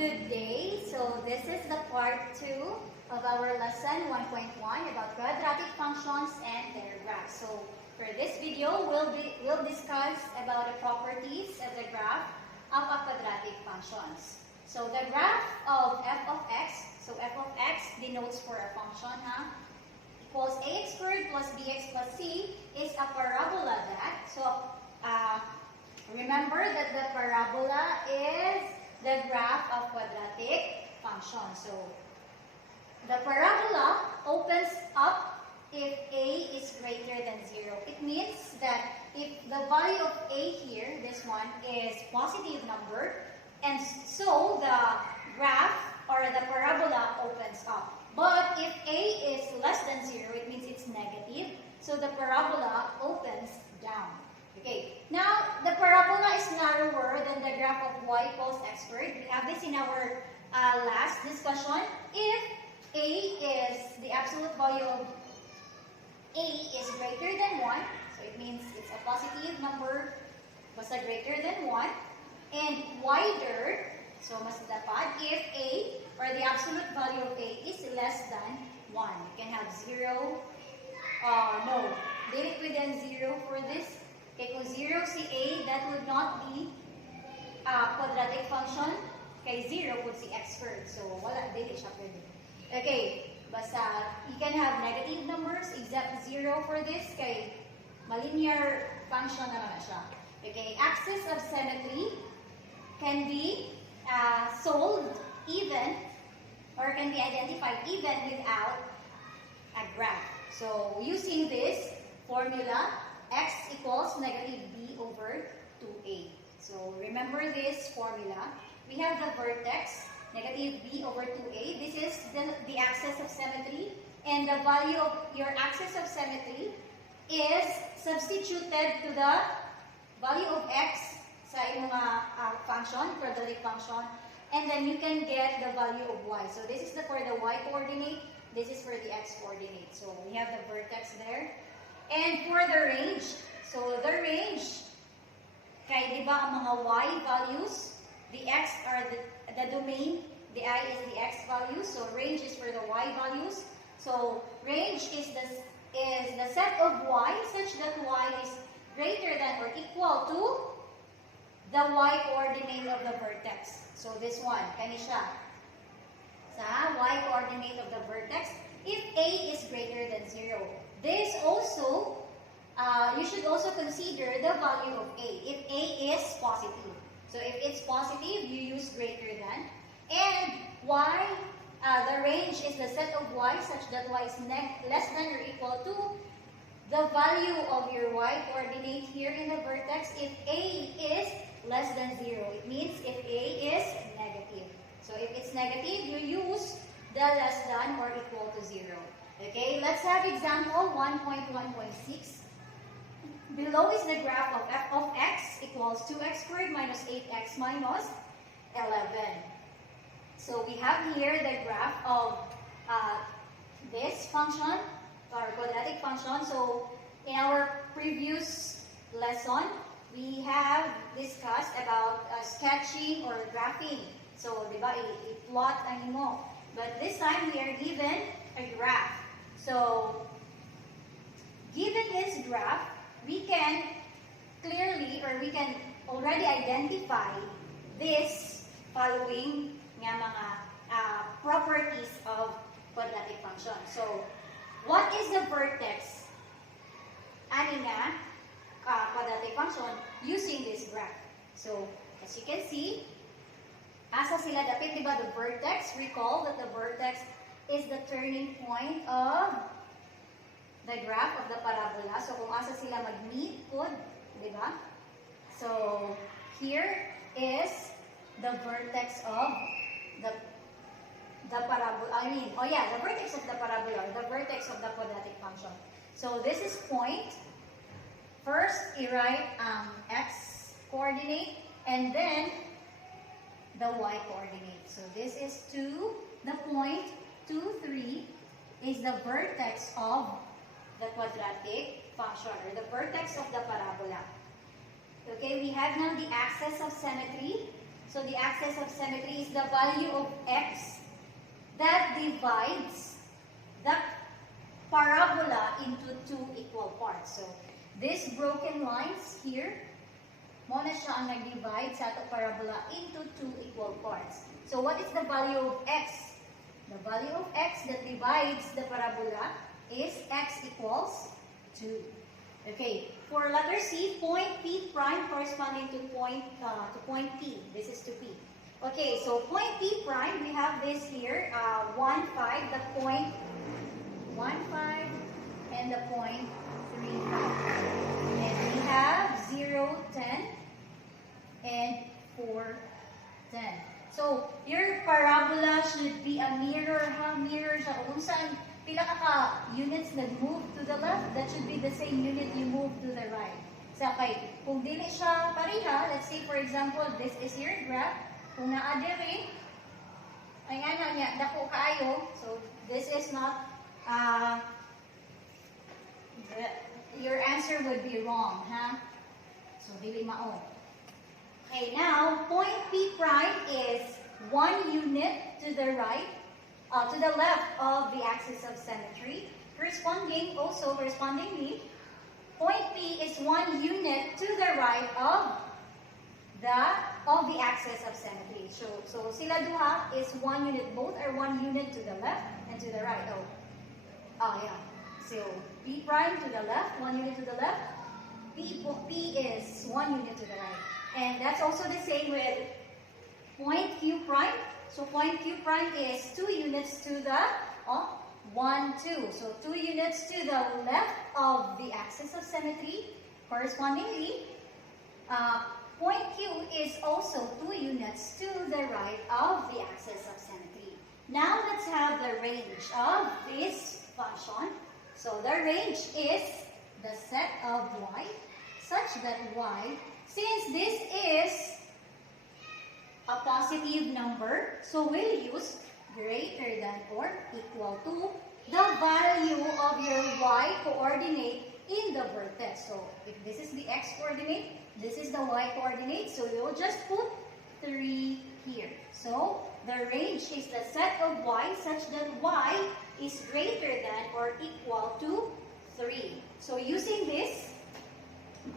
good day. So this is the part 2 of our lesson 1.1 about quadratic functions and their graphs. So for this video, we'll discuss about the properties of the graph of a quadratic functions. So the graph of f of x, so f of x denotes for a function equals ax squared plus bx plus c is a parabola that, so remember that the parabola is the graph of quadratic function. So the parabola opens up if a is greater than 0. It means that if the value of a here, this one, is positive number, and so the graph or the parabola opens up. But if a is less than 0, it means it's negative, so the parabola opens down. Okay, now the parabola is narrower than the graph of y equals x squared. We have this in our last discussion. If a is the absolute value of a is greater than 1, so it means it's a positive number, basta greater than 1, and wider, so mas dapat, if a or the absolute value of a is less than 1. You can have 0, no, dili within 0 for this. Okay, kung 0 si a, that would not be a quadratic function. Okay, 0 would si x squared. So, wala, dili siya pwede. Okay, basta, you can have negative numbers, except 0 for this. Okay, malinear function naman na siya. Okay, axis of symmetry can be solved even, or can be identified even without a graph. So, using this formula, x equals negative b over 2a. So remember this formula. We have the vertex, negative b over 2a. This is the axis of symmetry. And the value of your axis of symmetry is substituted to the value of x sa mga function, quadratic function. And then you can get the value of y. So this is for the y coordinate. This is for the x coordinate. So we have the vertex there. And for the range, so the range, kaya di ba ang mga y values, the x are the domain, the I is the x values, so range is for the y values. So range is the set of y such that y is greater than or equal to the y coordinate of the vertex. So this one, kani siya. Sa y coordinate of the vertex, if a is greater than 0. This also, you should also consider the value of a. If a is positive. So if it's positive, you use greater than. And y, the range is the set of y such that y is less than or equal to the value of your y coordinate here in the vertex. If a is less than 0, it means if a is negative. So if it's negative, you use the less than or equal to 0. Okay, let's have example 1.1.6. Below is the graph of f of x equals 2x squared minus 8x minus 11. So we have here the graph of this function, or quadratic function. So in our previous lesson, we have discussed about sketching or graphing. So, diba, i-plot ang imo. But this time, we are given a graph. So, given this graph, we can clearly, or we can already identify this following nga mga properties of quadratic function. So, what is the vertex ani nga quadratic function using this graph? So, as you can see, asa sila dapit, diba, the vertex? Recall that the vertex is the turning point of the graph of the parabola. So, kung asa sila mag-meet, good, diba? So, here is the vertex of the parabola. The vertex of the parabola, or the vertex of the quadratic function. So, this is point. First, i-write x coordinate, and then the y coordinate. So, this is 2, the point, 2, 3 is the vertex of the quadratic function, or the vertex of the parabola. Okay, we have now the axis of symmetry. So the axis of symmetry is the value of x that divides the parabola into two equal parts. So these broken lines here, mo na siya ang nag-divide sa ato parabola into two equal parts. So what is the value of x? The value of x that divides the parabola is x equals 2. Okay, for letter C, point P prime corresponding to point P. This is to P. Okay, so point P prime, we have this here, 1, 5, the point 1, 5, and the point 3, 5. And we have 0, 10, and 4, 10. So, your parabola should be a mirror, ha? Mirror siya. Kung saan, pila ka units nag-move to the left, that should be the same unit you move to the right. So, okay, kung dili siya pareha, let's say for example, this is your graph. Kung naa-diri, ay nga niya, dako kaayo. So, this is not, your answer would be wrong, ha? So, dili mao. Okay, now, point P prime is 1 unit to the right, to the left of the axis of symmetry. Correspondingly, point P is 1 unit to the right of the axis of symmetry. So sila duha is 1 unit, both are 1 unit to the left and to the right. Yeah. So P prime to the left, 1 unit to the left. P is 1 unit to the right. And that's also the same with point Q prime. So point Q prime is 2 units to the 1, 2. So 2 units to the left of the axis of symmetry. Correspondingly, point Q is also 2 units to the right of the axis of symmetry. Now let's have the range of this function. So the range is the set of y such that y, since this is a positive number, so we'll use greater than or equal to the value of your y coordinate in the vertex. So if this is the x coordinate, this is the y coordinate, so you'll just put 3 here. So the range is the set of y such that y is greater than or equal to 3. So using this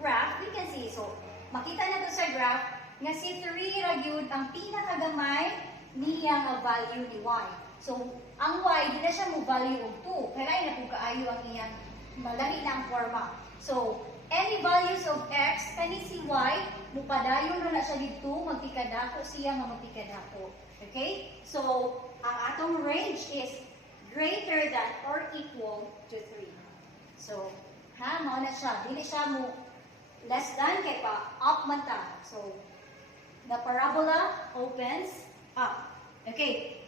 graph, we can see, so makita na to sa graph nga si 3 ra gyud ang pinakagamay niya nga value ni y. So ang y di na siya mo value og 2, kaya na pug kaayo ang iyang malali na ang forma. So any values of x kani si y mupadayon na siya dito, magpikadako siya nga magpikadako. Okay? So ang atong range is greater than or equal to 3. So mao na siya, dili siya mo less than kay pa up man ta. So the parabola opens up. Okay,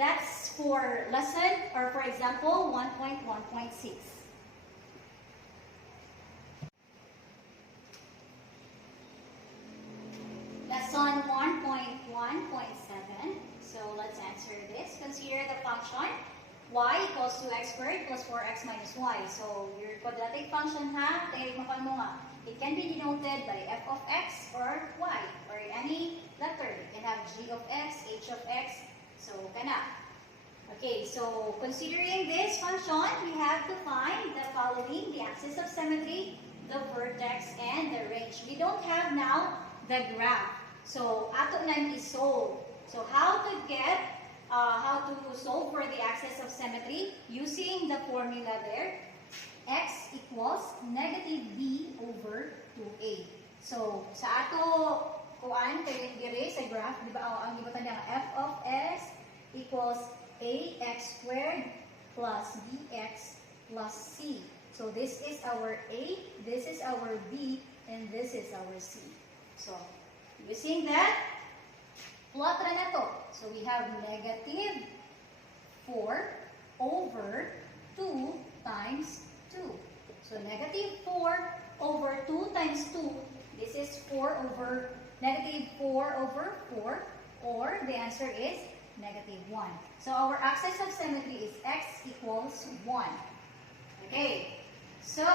that's for lesson, or for example, 1.1.6. Lesson 1.1.7. So let's answer this. Consider the function y equals 2x squared plus 4x minus y. So your quadratic function ha, tayo mapan mo nga. It can be denoted by f of x or y, or any letter. You can have g of x, h of x, so kana. Okay, so considering this function, we have to find the following: the axis of symmetry, the vertex, and the range. We don't have now the graph, so ato nan isolve. So how to solve for the axis of symmetry? Using the formula there. X equals negative b over 2a. So, sa ato kuan kay dire sa graph, di ba ang gibatan niya f of s equals ax squared plus bx plus c. So, this is our a, this is our b, and this is our c. So, using that, plot ra na to. So, we have negative 4 over 2 times 2. So, negative 4 over 2 times 2, this is 4 over, negative 4 over 4, or the answer is negative 1. So, our axis of symmetry is x equals 1. Okay, so,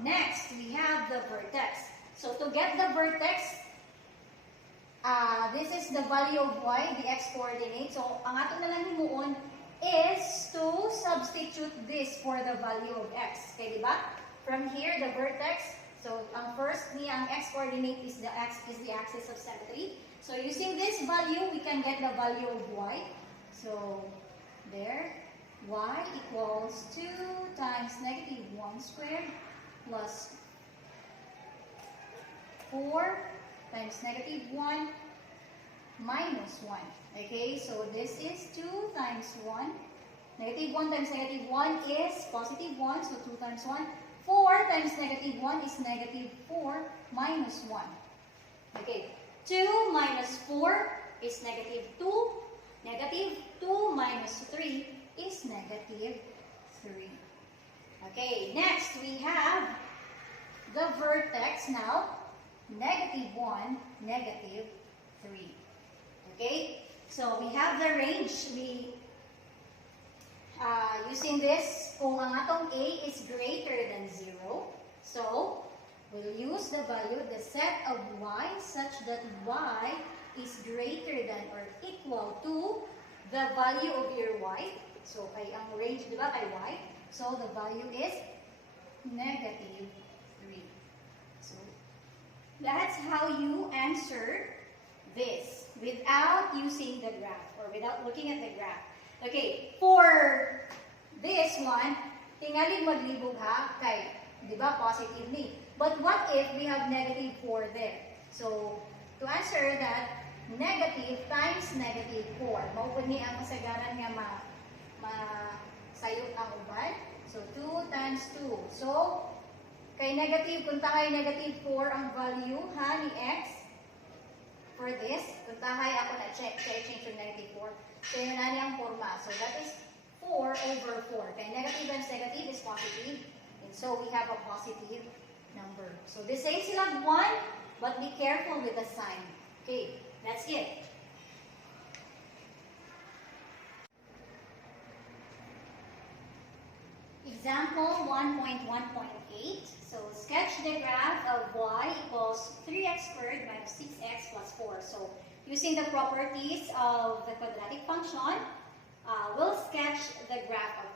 next, we have the vertex. So, to get the vertex, this is the value of y, the x coordinate. So, ang ato na lang himuon is to substitute this for the value of x. Okay, di ba? From here, the vertex, so ang first niya, ang x coordinate is the axis of symmetry. So, using this value, we can get the value of y. So, there, y equals 2 times negative 1 squared plus 4 times negative 1 minus 1. Okay, so this is 2 times 1. Negative 1 times negative 1 is positive 1, so 2 times 1. 4 times negative 1 is negative 4 minus 1. Okay, 2 minus 4 is negative 2. Negative 2 minus 3 is negative 3. Okay, next we have the vertex now, negative 1, negative 3. Okay, so we have the range. Using this, kung ang atong a is greater than 0, so we'll use the value, the set of y, such that y is greater than or equal to the value of your y. So, kay ang range, di ba, kay y? So, the value is negative 3. So, that's how you answer this without using the graph or without looking at the graph. Okay, for this one, tingali maglibog ha, kay, di ba, positive ni. But what if we have negative 4 there? So, to answer that, negative times negative 4. Maupod ni ang kasagaran nga sayot ang uban. So, 2 times 2. So, kay negative, kung tahay negative 4 ang value ha, ni x, for this, kung tahay ako na change yung negative 4, so yun na niyang forma. So, that is 4 over 4. Kay negative times negative is positive. And so, we have a positive number. So, the same sila 1, but be careful with the sign. Okay, that's it. Example 1.1.8. So, sketch the graph of y equals 3x squared minus 6x plus 4. So, using the properties of the quadratic function, we'll sketch the graph of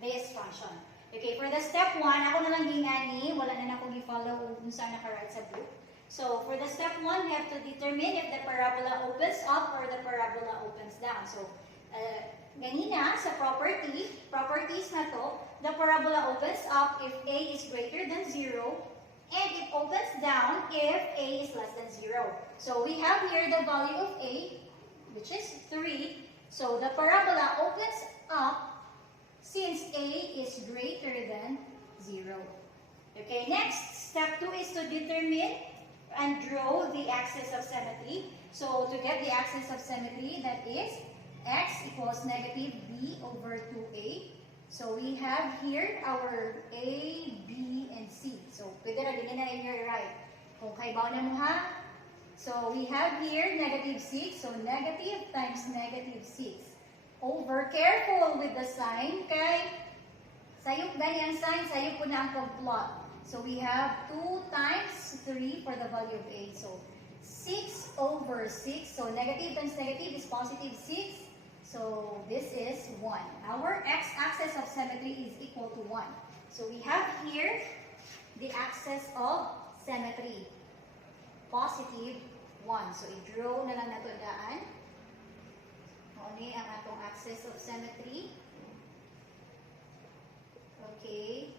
this function. Okay, for the step 1, ako na lang gingani, wala na akong i-follow kung saan naka-write sa book. So, for the step 1, we have to determine if the parabola opens up or the parabola opens down. So, ganina sa properties na to, the parabola opens up if a is greater than 0, and it opens down if a is less than 0. So, we have here the value of a, which is 3. So, the parabola opens up since a is greater than 0. Okay, next, step 2 is to determine and draw the axis of symmetry. So, to get the axis of symmetry, that is x equals negative b over 2a. So, we have here our a, b, and c. So, pwede na din na in your right. Kung kaibaw na mo ha. So, we have here negative 6. So, negative times negative 6. Over, careful with the sign. Kay, sayop gani ang sign, sayop po na ang pag-plot. So, we have 2 times 3 for the value of a. So, 6 over 6. So, negative times negative is positive 6. So, this is 1. Our x-axis of symmetry is equal to 1. So, we have here the axis of symmetry. Positive 1. So, i-draw na lang nato daan. Ano ang atong axis of symmetry. Okay.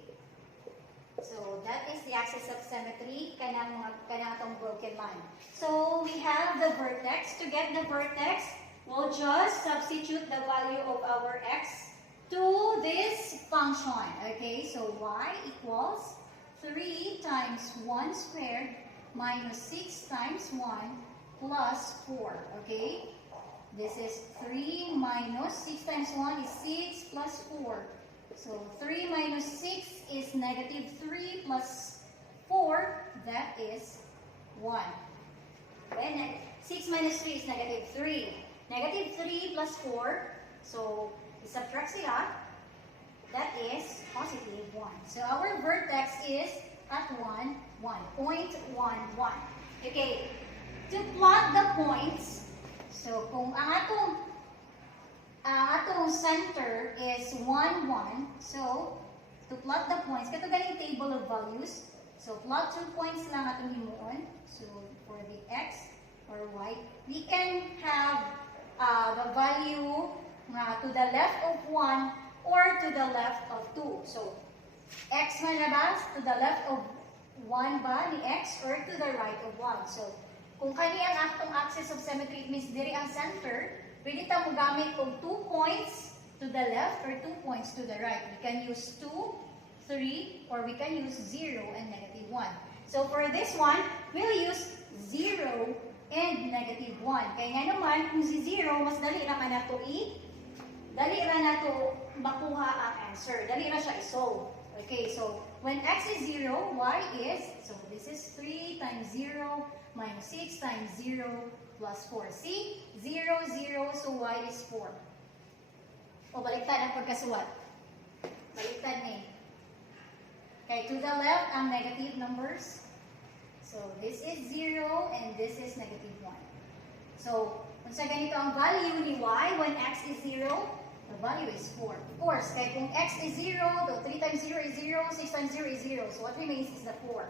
So, that is the axis of symmetry, kanang atong broken line. So, we have the vertex. To get the vertex, we'll just substitute the value of our x to this function. Okay, so y equals 3 times 1 squared minus 6 times 1 plus 4. Okay, this is 3 minus 6 times 1 is 6 plus 4. So, 3 minus 6 is negative 3 plus 4, that is 1. Okay, 6 minus 3 is negative 3. Negative 3 plus 4, so, subtract sila, that is positive 1. So, our vertex is at 1, 1.11. Okay, to plot the points, so kung ang atong center is 1, 1, so to plot the points, kato galing table of values, so plot 2 points lang atong himuon. So for the x or y, we can have the value to the left of 1 or to the left of 2. So x man na ba? To the left of 1 ba ni x or to the right of 1? So kung kani ang atong axis of symmetry, it means diri ang center, pwede ta mo gamit kung 2 points to the left or 2 points to the right. We can use 2, 3, or we can use 0 and negative 1. So for this one, we'll use 0 and negative 1. Kaya nga naman, kung si 0, mas dali ra man nato dali ra nato makuha ang answer. Dali ra siya i-solve. Okay, so when x is 0, y is, so this is 3 times 0 minus 6 times 0 plus 4. See? 0, 0, so y is 4. O, baliktad ang pagkasuwat. Baliktad ni. Okay, to the left, ang negative numbers. So, this is 0 and this is negative 1. So, kung sa ganito ang value ni y, when x is 0, the value is 4. Of course, kaya kung x is 0, so 3 times 0 is 0, 6 times 0 is 0. So, what remains is the 4.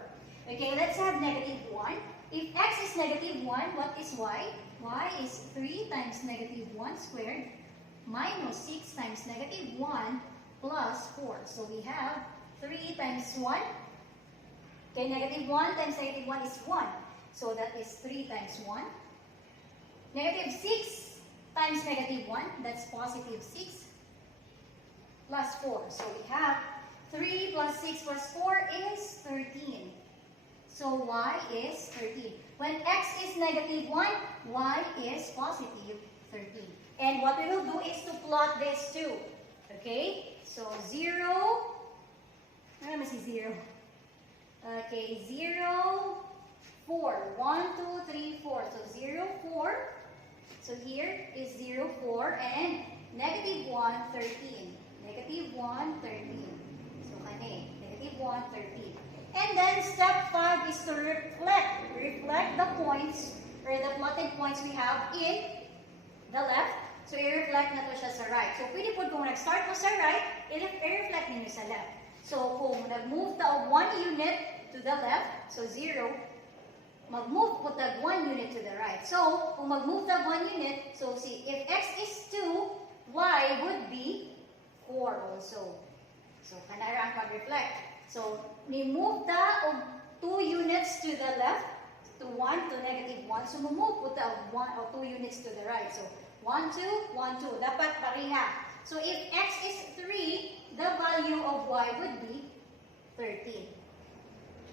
Okay, let's have negative 1. If x is negative 1, what is y? Y is 3 times negative 1 squared minus 6 times negative 1 plus 4. So, we have 3 times 1. Okay, negative 1 times negative 1 is 1. So, that is 3 times 1. Negative 6 times negative 1, that's positive 6 plus 4. So, we have 3 plus 6 plus 4 is 13. So, y is 13. When x is negative 1, y is positive 13. And what we will do is to plot this too. Okay? So, 0. Ano naman si 0? Okay, 0, 4. 1, 2, 3, 4. So, 0, 4. So, here is 0, 4. And negative 1, 13. Negative 1, 13. So, kani. Negative 1, 13. And then, step 5 is to reflect. Reflect the points, or the plotted points we have in the left. So, i-reflect na to siya sa right. So, pwede po kung nag-start mo sa right, i-reflect ninyo sa left. So, kung nag-move ta of 1 unit to the left, so 0, mag-move po tag 1 unit to the right. So, kung mag-move tag 1 unit, so see, if x is 2, y would be 4 also. So, kanara ang pag-reflect. So, ni-move ta of 2 units to the left, to 1 to negative 1. So, move po ta of 1 or 2 units to the right. So, 1, 2, 1, 2. Dapat pareha. So, if x is 3, the value of y would be 13.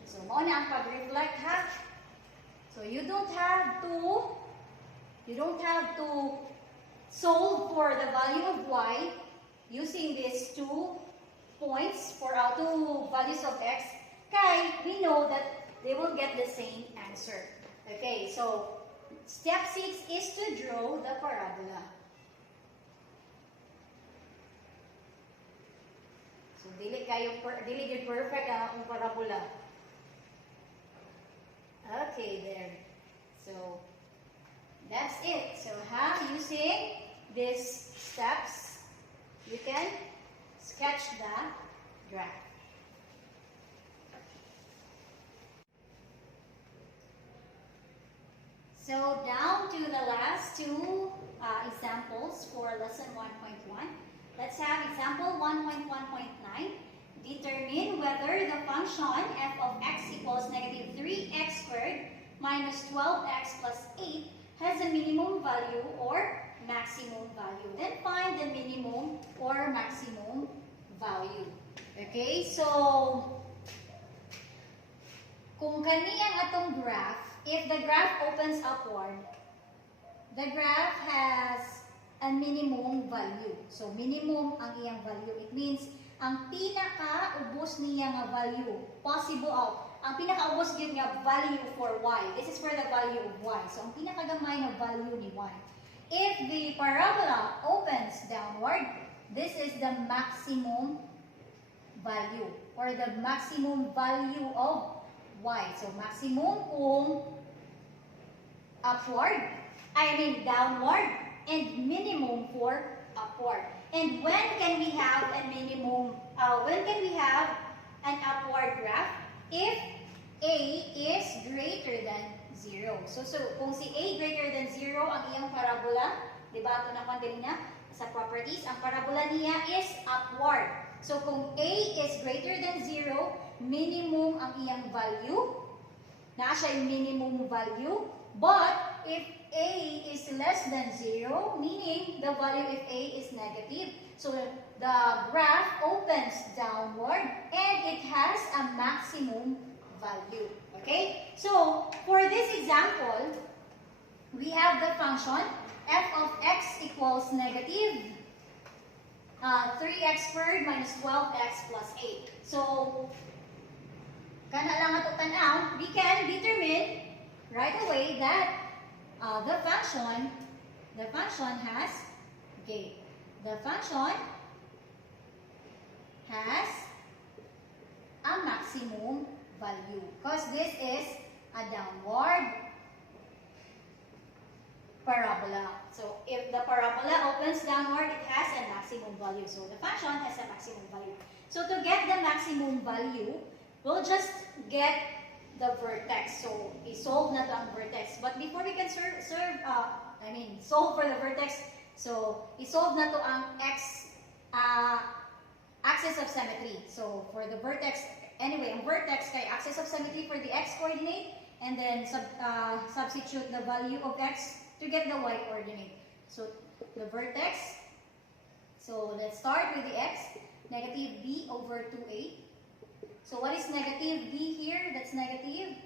So, mauna ang pag-reflect ha. So, you don't have to solve for the value of y using these 2 points for our 2 values of x. Kaya we know that they will get the same answer. Okay, so step 6 is to draw the parabola. So, dili gid perfect ang akong parabola. Okay, there. So, that's it. So, using these steps, you can sketch the graph. So, down to the last 2 examples for lesson 1.1. Let's have example 1.1.9. Determine whether the function f of x equals negative 3x squared minus 12x plus 8 has a minimum value or maximum value. Then find the minimum or maximum value. Okay, so kung kani ang atong graph, if the graph opens upward, the graph has a minimum value. So minimum ang iyang value. It means ang pinaka-ubos niya nga value, ang pinaka-ubos yun nga value for y. This is for the value of y. So, ang pinakagamay nga value ni y. If the parabola opens downward, this is the maximum value or the maximum value of y. So, maximum upward, downward, and minimum for upward. And when can we have a minimum, when can we have an upward graph? If A is greater than 0. So kung si A greater than 0 ang iyang parabola, di ba ito na kanina sa properties, ang parabola niya is upward. So kung A is greater than 0, minimum ang iyang value. Na siya yung minimum value. But if A is less than 0, meaning the value if A is negative, so the graph opens downward and it has a maximum value. Okay? So, for this example, we have the function f of x equals negative 3x squared minus 12x plus 8. So, kana lang ato tanaw, we can determine right away that the function has a maximum value because this is a downward parabola. So if the parabola opens downward, it has a maximum value. So the function has a maximum value. So to get the maximum value, we'll just get the vertex. So isolve na to ang vertex. But before we can solve for the vertex, so isolve na to ang axis of symmetry. So for the vertex, anyway, ang vertex kay axis of symmetry for the x coordinate, and then substitute the value of x to get the y coordinate. So the vertex, so let's start with the x, negative b over 2a. So what is negative b here? That's negative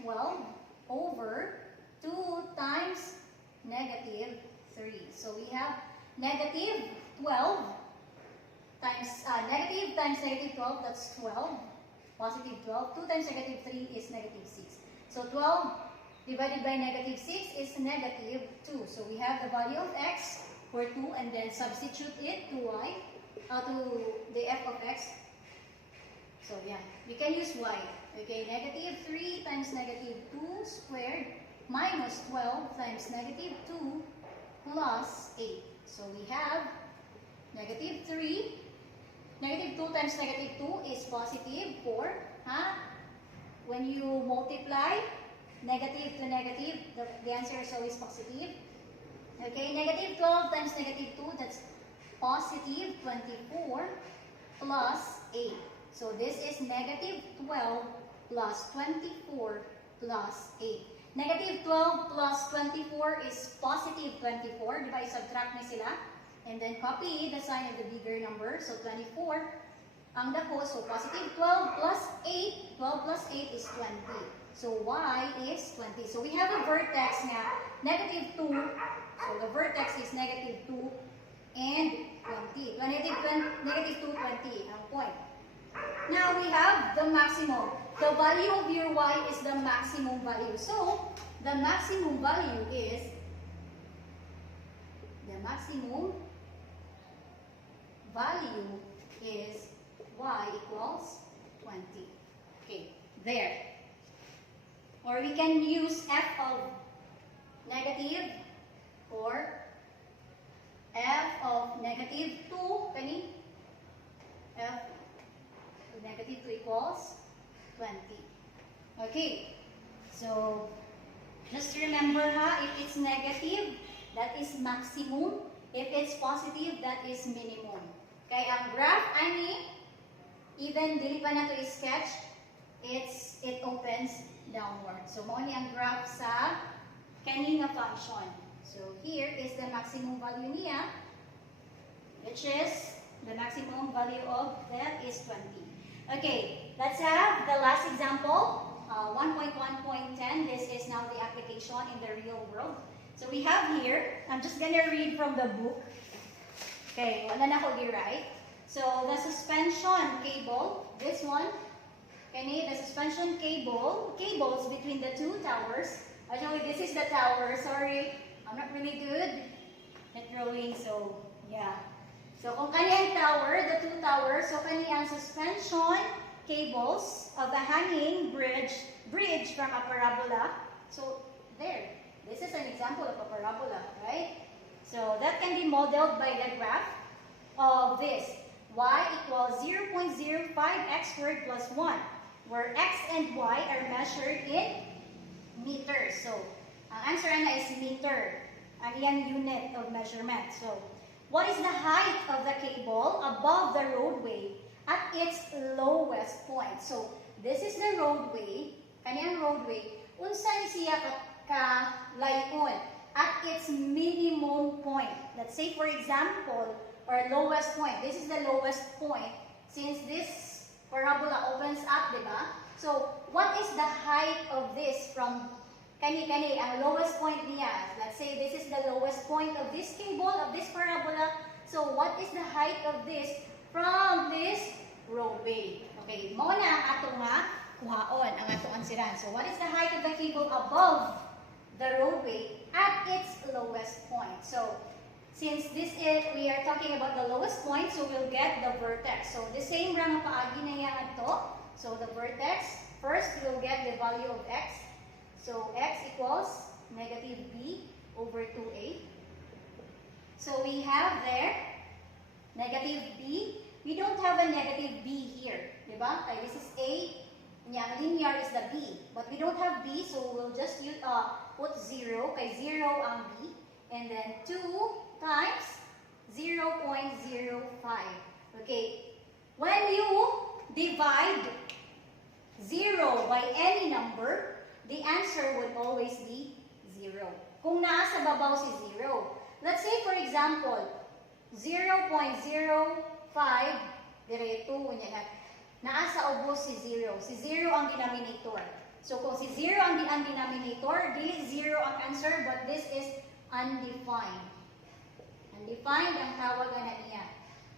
12 over 2 times negative 3. So we have negative 12 times negative times negative 12, that's 12. Positive 12. 2 times negative 3 is negative 6. So 12 divided by negative 6 is negative 2. So we have the value of x for 2 and then substitute it to y, to the f of x. So yeah, we can use y. Okay, negative 3 times negative 2 squared minus 12 times negative 2 plus 8. So we have negative 3. Negative 2 times negative 2 is positive 4. When you multiply negative to negative, the answer is always positive. Okay, negative 12 times negative 2, that's positive 24 plus 8. So this is negative 12 plus 24 plus 8. Negative 12 plus 24 is positive 24. Diba, i-subtract ni sila. And then copy the sign of the bigger number. So 24 ang dako. So positive 12 plus 8. 12 plus 8 is 20. So y is 20. So we have a vertex nga negative 2. So the vertex is negative 2 and 20. Negative 2, 20 ang point. Now we have the maximum. The value of your y is the maximum value. So the maximum value is y equals 20. Okay, there. Or we can use f of negative or f of negative 2. Kani? F of negative 2 equals 20. Okay. So, just remember if it's negative, that is maximum. If it's positive, that is minimum. Kaya ang graph, even dili pa na to i-sketch, it opens downward. So, mo ni ang graph sa kanina function. So, here is the maximum value niya, which is the maximum value of that is 20. Okay, let's have the last example. 1.1.10, this is now the application in the real world. So we have here, I'm just gonna read from the book. Okay, wala na ko gi-write. So the suspension cable, this one, okay, the suspension cables between the two towers. Actually, this is the tower. Sorry, I'm not really good at drawing, so yeah. So kung kani ang tower, the two towers, so kani ang suspension cables of a hanging bridge from a parabola. So there, this example of a parabola, right? So that can be modeled by the graph of this. Y equals 0.05x squared plus 1, where x and y are measured in meters. So, ang answer na is meter. Ang iyang unit of measurement. So, what is the height of the cable above the roadway at its lowest point? So, this is the roadway. Kaniyang roadway. Unsa ni siya ka-layon at its minimum point. Let's say, for example, or lowest point. This is the lowest point since this parabola opens up, diba? So, what is the height of this from kani-kani, ang lowest point niya? Let's say this is the lowest point of this cable, of this parabola. So, what is the height of this from this roadway? Okay, mo na ang ato nga kuhaon, ang ato ansiran. So, what is the height of the cable above the roadway at its lowest point? So, since this is, we are talking about the lowest point, so we'll get the vertex. So, the same rang paagi na yan ito. So, the vertex, first we'll get the value of x. So, x equals negative b over 2a. So, we have there negative b. We don't have a negative b here. Diba? Okay, this is a. Yang linear is the b. But we don't have b, so we'll just use, put 0. Kay 0 ang b. And then 2 times 0.05. Okay. When you divide 0 by any number, the answer would always be 0. Kung nasa babaw si 0. Let's say, for example, 0.05 direto niya naasa ubos si 0. Si 0 ang denominator. So, kung si 0 ang denominator, di 0 ang answer, but this is undefined. Undefined ang tawag na niya.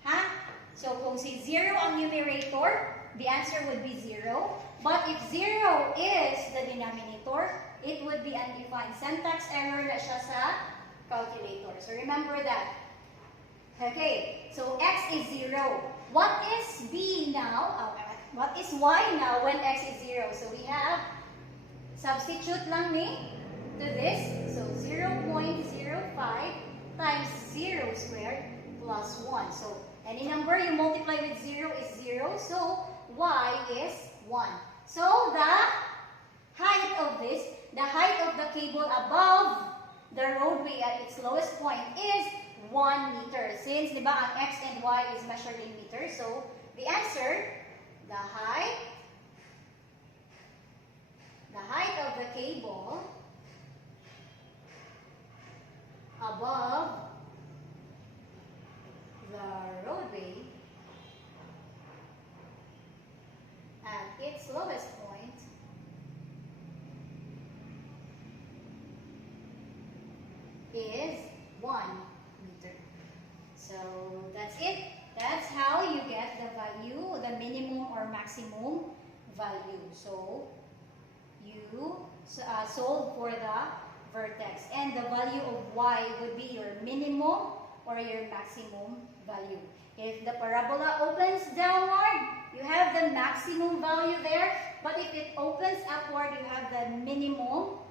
Ha? So, kung si 0 ang numerator, the answer would be 0. But if 0 is the denominator, it would be undefined. Syntax error na siya sa calculator. So, remember that. Okay, so x is 0. What is b now? What is y now when x is 0? So we have, substitute lang ni to this. So 0.05 times 0 squared plus 1. So any number you multiply with 0 is 0. So y is 1. So the height of this, the height of the cable above the roadway at its lowest point is 1 meter. Since, di ba, ang x and y is measured in meters, so the answer, the height of the cable above the roadway at its lowest point is 1 meter. So that's it. That's how you get the value, the minimum or maximum value. So you solve for the vertex, and the value of y would be your minimum or your maximum value. If the parabola opens downward, you have the maximum value there, but if it opens upward, you have the minimum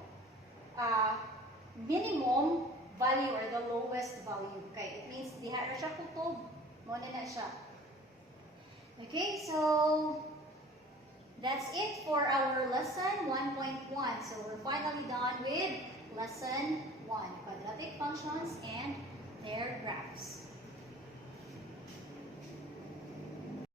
value or the lowest value. Okay, it means diha ra siya kutob, mo na siya. Okay, so that's it for our lesson 1.1. So we're finally done with lesson 1, quadratic functions and